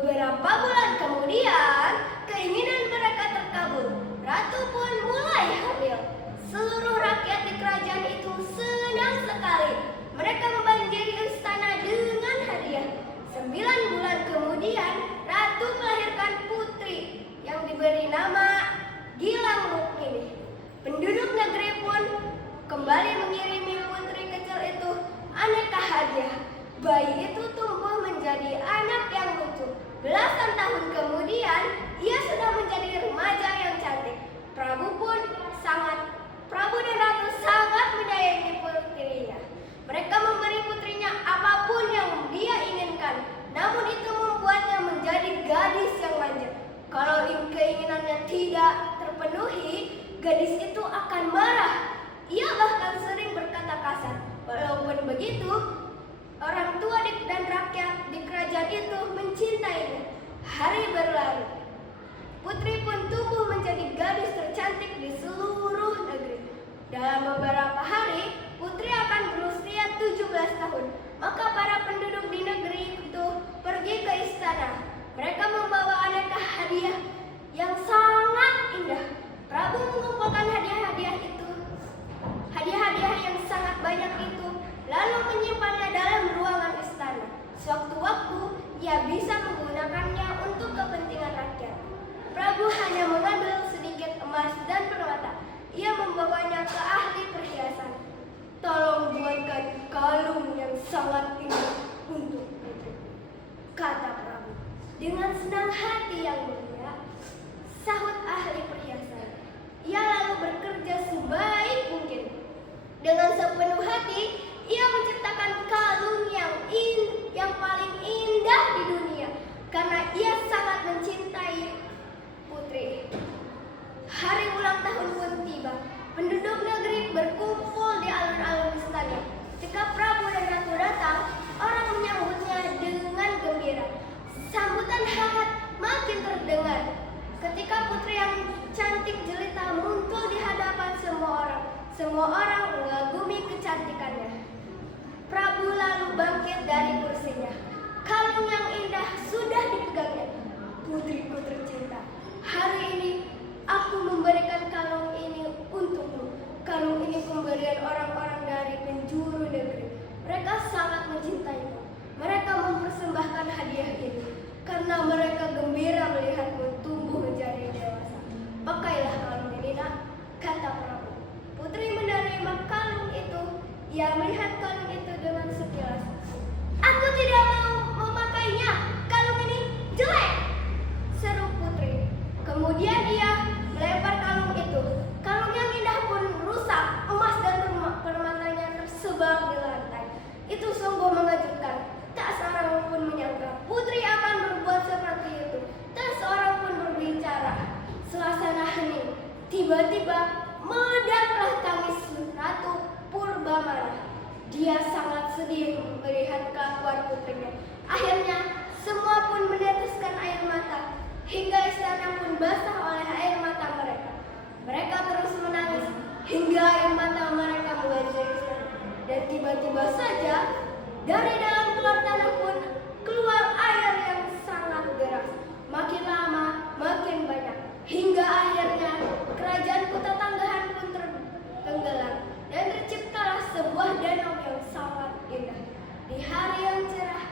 Beberapa bulan kemudian, keinginan mereka terkabul. Ratu pun mulai hamil. Seluruh rakyat di kerajaan itu senang sekali. Mereka membanjiri istana dengan hadiah. 9 bulan kemudian, Ratu melahirkan putri yang diberi nama Gilang Rukmini. Penduduk negeri pun kembali mengirimi putri kecil itu aneka hadiah. Bayi itu tumbuh menjadi anak yang lucu. Belasan tahun kemudian, ia sudah menjadi remaja yang cantik. Prabu dan Ratu sangat menyayangi putrinya. Mereka memberi putrinya apapun yang dia inginkan. Namun itu membuatnya menjadi gadis yang manja. Kalau keinginannya tidak terpenuhi, gadis itu akan marah. Ia bahkan sering berkata kasar. Walaupun begitu, orang tua dan rakyat di kerajaan itu mencintainya. Hari berlalu. Putri pun tumbuh menjadi gadis tercantik di seluruh negeri. Dalam beberapa hari, putri akan berusia 17 tahun. Maka para penduduk di negeri itu pergi ke istana. Mereka membawa aneka hadiah yang sangat indah. Prabu mengumpulkan hadiah-hadiah yang sangat banyak itu, lalu menyimpannya dalam ruangan istana. Sewaktu-waktu, ia bisa menggunakannya untuk kepentingan rakyat. Prabu hanya mengambil sedikit emas dan permata. Ia membawanya ke ahli perhiasan. "Tolong buatkan kalung yang sangat indah untuk putri," kata Prabu. "Dengan senang hati yang mulia," sahut ahli perhiasan. Ia lalu bekerja sebaik mungkin. Dengan sepenuh hati, ia menciptakan kalung yang paling indah di dunia karena ia sangat mencintai putri. Hari ulang tahun pun tiba. Penduduk negeri berkumpul di alun-alun istana. Ketika Prabu dan Ratu datang, orang menyambutnya dengan gembira. Sambutan hangat makin terdengar. Ketika putri yang cantik jelita muncul di hadapan semua orang mengagumi kecantikannya. Prabu lalu bangkit dari kursinya. Kalung yang indah sudah dipegangnya. "Putriku tercinta, hari ini aku memberikan kalung ini untukmu. Kalung ini pemberian orang-orang dari penjuru negeri. Mereka sangat mencintaimu. Mereka mempersembahkan hadiah ini karena mereka gembira melihatmu tumbuh menjadi dewasa. Pakailah kalung ini, nak," kata Prabu. Putri menerima kalung itu. Ia melihat kalung itu dengan sekilas. "Aku tidak mau memakainya. Kalung ini jelek," seru putri. Kemudian ia melempar kalung itu. Kalung yang indah pun rusak. Emas dan permatanya tersebar di lantai. Itu sungguh mengejutkan. Tak seorang pun menyangka putri akan berbuat seperti itu. Tak seorang pun berbicara. Suasana hening. Tiba-tiba meledaklah tangis Ratu Purbamana. Dia sangat sedih melihat kelakuan putrinya. Akhirnya semua pun meneteskan air mata, hingga istana pun basah oleh air mata mereka. Mereka terus menangis hingga air mata mereka membanjiri istana. Dan tiba-tiba saja dari dalam keluar tanah pun keluar air yang sangat deras. Makin lama makin banyak, hingga akhirnya kerajaan Kuta Tanggahan pun tenggelam. Dan terciptalah sebuah danau yang sangat indah. Di hari yang cerah,